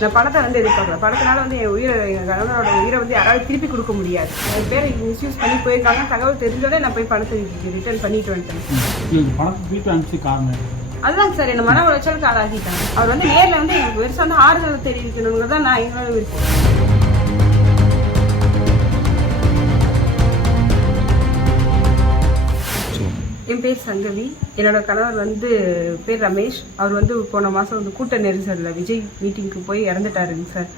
நான் பணத்தை வந்து எதிர்பார்க்கல. பணத்தினால வந்து என் உயிரை, எங்கள் கணவனோட உயிரை வந்து யாராவது திருப்பி கொடுக்க முடியாது. என் பேரை மிஸ்யூஸ் பண்ணி போயிருக்காங்க. தகவல் தெரிஞ்சோடனே நான் போய் பணத்தை ரிட்டர்ன் பண்ணிட்டு வந்துட்டேன். பணத்தை திருப்பி அனுப்பிச்சு காரணம் அதுதாங்க சார், என்ன மன உளைச்சலுக்கு ஆளாக்கிட்டாங்க. அவர் வந்து நேரில் வந்து எனக்கு பெருசாக வந்து ஆறுதல் தெரிவிக்கணுங்கிறது தான் நான் எங்களோட விருப்பம். என் பேர் சங்கவி. என்னோட கணவர் வந்து பேர் ரமேஷ். அவர் வந்து போன மாதம் வந்து கூட்ட நெரிசலில் விஜய் மீட்டிங்க்கு போய் இறந்துட்டாருங்க சார்.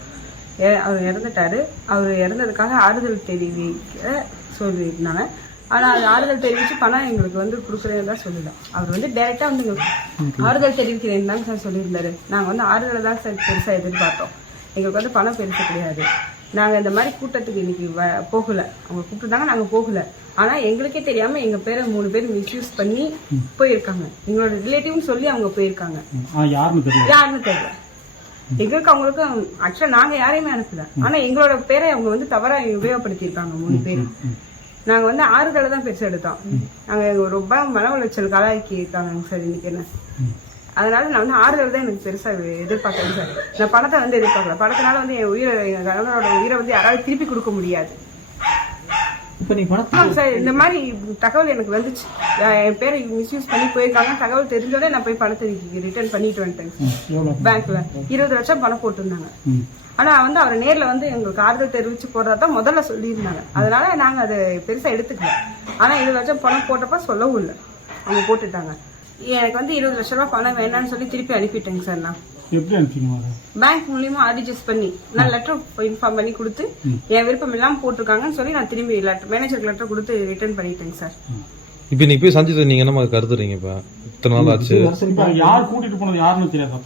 அவர் இறந்துட்டாரு. அவர் இறந்ததுக்காக ஆறுதல் தெரிவிக்க சொல்லியிருந்தாங்க. ஆனால் அது ஆறுதல் தெரிவித்து பணம் எங்களுக்கு வந்து கொடுக்குறேன்னு தான் சொல்லலை. அவர் வந்து டைரெக்டாக வந்து எங்களுக்கு ஆறுதல் தெரிவிக்கிறேன்னு தாங்க சார் சொல்லியிருந்தாரு. நாங்கள் வந்து ஆறுதலை தான் சார் பெருசாக எதிர்பார்த்தோம். எங்களுக்கு வந்து பணம் பெருசு கிடையாது. நாங்கள் இந்த மாதிரி கூட்டத்துக்கு இன்னைக்கு போகலை. அவங்க கூப்பிட்டுருந்தாங்க, நாங்கள் போகலை. ஆனால் எங்களுக்கே தெரியாமல் எங்கள் பேரை 3 பேர் மிஸ்யூஸ் பண்ணி போயிருக்காங்க. எங்களோட ரிலேட்டிவ்னு சொல்லி அவங்க போயிருக்காங்க. யாருன்னு தெரியல எங்களுக்கு. அவங்களுக்கும் ஆக்சுவலாக நாங்கள் யாரையுமே அனுப்பல. ஆனால் எங்களோட பேரை அவங்க வந்து தவறாக உபயோகப்படுத்தியிருக்காங்க 3 பேர். நாங்கள் வந்து ஆறுதலை தான் பெருசு எடுத்தோம். நாங்கள் ரொம்ப மன உளைச்சல் கலாய்க்கி இருக்காங்க சார் இன்னைக்கு என்ன. அதனால நான் வந்து ஆறுதல் தான் எனக்கு பெருசாக எதிர்பார்க்கறேன் சார். நான் பணத்தை வந்து எதிர்பார்க்கல. பணத்தினால வந்து என் உயிரை, எங்கள் கணவனோட உயிரை வந்து யாராவது திருப்பி கொடுக்க முடியாது. சார் இந்த மாதிரி தகவல் எனக்கு வந்துச்சு. என் பேரை மிஸ்யூஸ் பண்ணி போயிருக்காங்க. தகவல் தெரிஞ்சோடனே நான் போய் பணத்தை ரிட்டர்ன் பண்ணிட்டு வந்துட்டேன். பேங்க்ல 20 லட்சம் பணம் போட்டிருந்தாங்க. ஆனா வந்து அவர் நேர்ல வந்து எங்களுக்கு ஆறுதல் தெரிவிச்சு போடுறதான் முதல்ல சொல்லியிருந்தாங்க. அதனால நாங்க அதை பெருசா எடுத்துக்கல. ஆனா 20 லட்சம் பணம் போட்டப்ப சொல்லவும் இல்லை, அவங்க போட்டுட்டாங்க. எனக்கு வந்து 20 லட்சம் ரூபாய் பணம் வேணாம்னு சொல்லி திருப்பி அனுப்பிட்டேங்க சார். நான் பேங்க் மூலியமா ஆர்டிஜிஎஸ் பண்ணி நான் லெட்டர் இன்ஃபார்ம் பண்ணி கொடுத்து என் விருப்பம் இல்லாம போட்டிருக்காங்கன்னு சொல்லி நான் திரும்பி மேனேஜருக்கு லெட்டர் கொடுத்து ரிட்டர்ன் பண்ணிட்டேங்க சார். இப்போ நீ போய் சந்தித்து நீங்க என்ன கருதுறீங்க? இப்ப இத்தனை நாள் ஆச்சு. யார் கூட்டிட்டு போனது யாருன்னு தெரியாது.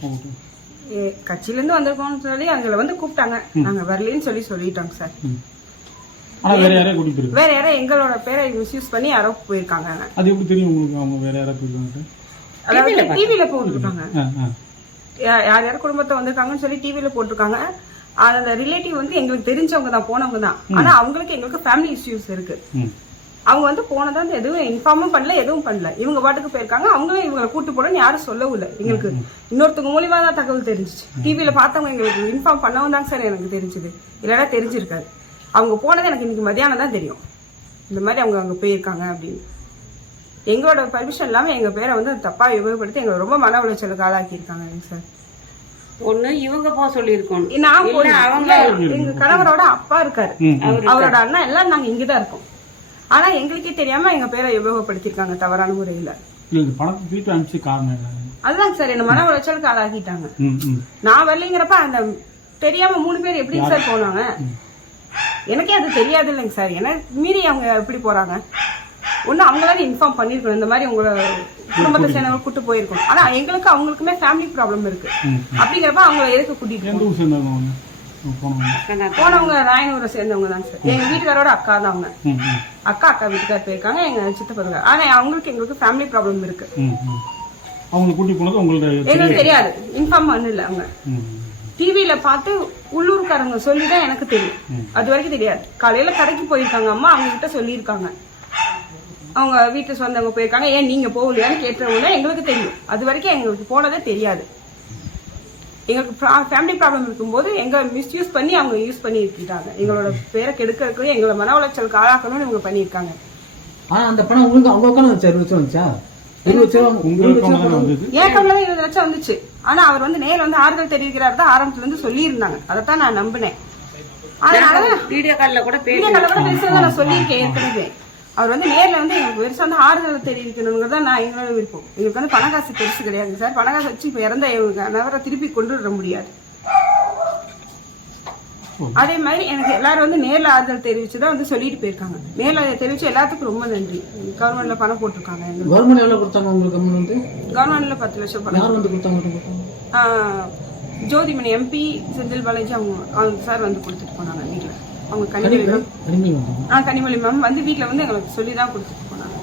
கட்சியில இருந்து வந்திருக்கோம்னு சொல்லி அவங்களை வந்து கூப்பிட்டாங்க. நாங்க வரலன்னு சொல்லிட்டோங்க சார். வேற யாரோ எங்களோட பேரை மிஸ்யூஸ் பண்ணி யாரோ போயிருக்காங்க. அது எப்படி தெரியும் உங்களுக்கு? அவங்க வேற யாரோ போயிருக்காங்க, அதாவது டிவில போட்டுருக்காங்க. யார் யார் குடும்பத்தை வந்திருக்காங்கன்னு சொல்லி டிவில போட்டிருக்காங்க. அந்த ரிலேட்டிவ் வந்து எங்களுக்கு தெரிஞ்சவங்க தான், போனவங்க தான். ஆனா அவங்களுக்கு எங்களுக்கு ஃபேமிலி இஷ்யூஸ் இருக்கு. அவங்க வந்து போனதா எதுவும் இன்ஃபார்மும் பண்ணல, எதுவும் பண்ணல. இவங்க பாட்டுக்கு போயிருக்காங்க. அவங்களும் இவங்களை கூட்டு போனோன்னு யாரும் சொல்லவும் இல்லை. எங்களுக்கு இன்னொருத்தவங்க மூலியமா தான் தகவல் தெரிஞ்சிச்சு. டிவியில பார்த்தவங்க எங்களுக்கு இன்ஃபார்ம் பண்ணவும் தாங்க சார் எனக்கு தெரிஞ்சது. இல்லைன்னா தெரிஞ்சிருக்காது. அவங்க போனது எனக்கு இன்னைக்கு மத்தியானம் தான் தெரியும். இந்த மாதிரி அவங்க அங்கே போயிருக்காங்க அப்படின்னு. எங்களோட பர்மிஷன் இல்லாமல் எங்கள் பேரை வந்து தப்பாக உபயோகப்படுத்தி எங்களை ரொம்ப மன உளைச்சலுக்கு ஆளாக்கியிருக்காங்க சார். ஒண்ணு இவங்க போக சொல்லியிருக்கோம். நான் அவங்க எங்க கணவரோட அப்பா இருக்காரு, அவரோட அண்ணா எல்லாம் நாங்க இங்கதான் இருக்கோம். ஆனா எங்களுக்கே தெரியாம எங்க பேரை உபயோகப்படுத்திருக்காங்க தவறான முறையில. அதுதாங்க சார், என்ன மன உளைச்சலுக்கு ஆளாக்கிட்டாங்க. நான் வரலைங்கிறப்ப அந்த தெரியாம 3 பேர் எப்படி சார் போனாங்க? எனக்கே அது தெரியாது இல்லைங்க சார். எனக்கு மீறி அவங்க எப்படி போறாங்க? ஒண்ணு அவங்களால இன்ஃபார்ம் பண்ணிருக்கணும், இந்த மாதிரி உங்களை குடும்பத்தை சேர்ந்தவங்க கூட்டு போயிருக்கணும். ஆனா எங்களுக்கு அவங்களுக்குமே ஃபேமிலி ப்ராப்ளம் இருக்கு. அப்படிங்கிறப்ப அவங்கள எதுக்கு கூட்டிட்டு போனவங்க? ராயனூரை சேர்ந்தவங்க தான் சார். எங்க வீட்டுக்காரோட அக்கா தான் அவங்க. அக்கா வீட்டுக்கார போயிருக்காங்க, எங்க சித்தப்பா. ஆனா அவங்களுக்கு எங்களுக்கு ஃபேமிலி ப்ராப்ளம் இருக்கு. எங்களுக்கு தெரியாது, இன்ஃபார்ம் பண்ணல. அவங்க டிவியில பார்த்து உள்ளூர்காரங்க சொல்லிதான் எனக்கு தெரியும். அது வரைக்கும் தெரியாது. காலையில கடைக்கு போயிருக்காங்க அம்மா, அவங்க கிட்ட சொல்லியிருக்காங்க. அவங்க வீட்டு சொந்தவங்க போயிருக்காங்க. ஏன் நீங்க போகலையான்னு கேட்டவங்க எங்களுக்கு தெரியும். அது வரைக்கும் எங்களுக்கு போனதே தெரியாது. எங்களுக்கு ஃபேமிலி ப்ராப்ளம் இருக்கும்போது எங்க மிஸ்யூஸ் பண்ணி அவங்க யூஸ் பண்ணி இருக்காங்க. எங்களோட பேரை கெடுக்கிறதுக்கு, எங்களை மன உளைச்சலுக்கு ஆளாக்கணும்னு இவங்க பண்ணியிருக்காங்க. அந்த பணம் உங்களுக்கு அவங்க வந்துச்சா? என் கம்மில 20 லட்சம் வந்துச்சு. ஆனா அவர் வந்து நேரில் வந்து ஆறுதல் தெரிவிக்கிறார் தான் ஆரம்பத்துல இருந்து சொல்லி இருந்தாங்க. அதைத்தான் நான் நம்பினேன். அதனாலதான் வீடியோ கால்ல கூட பேசுறதா நான் சொல்லியிருக்கேன் ஏற்கனவே. அவர் வந்து நேரில் வந்து எங்களுக்கு பெருசா வந்து ஆறுதல் தெரிவிக்கணுங்கிறத நான் எங்களோட விருப்பம். எங்களுக்கு வந்து பணக்காசு பெருசு கிடையாது சார். பணக்காசு வச்சு இப்ப இறந்த நபரை திருப்பி கொண்டு வர முடியாது. அதே மாதிரி எனக்கு எல்லாரும் வந்து நேரில் ஆறுதல் தெரிவிச்சுதான் வந்து சொல்லிட்டு போயிருக்காங்க. நேரில் தெரிவிச்சு எல்லாத்துக்கும் ரொம்ப நன்றி. கவர்மெண்ட்ல பணம் போட்டிருக்காங்க. கவர்மெண்ட்ல 10 லட்சம் பணம். ஜோதிமணி MP, செந்தில் பாலாஜி அவங்க சார் வந்து கொடுத்துட்டு போனாங்க வீட்டுல. அவங்க கனிமொழி மேம் வந்து வீட்டுல வந்து எங்களுக்கு சொல்லிதான் கொடுத்துட்டு போனாங்க.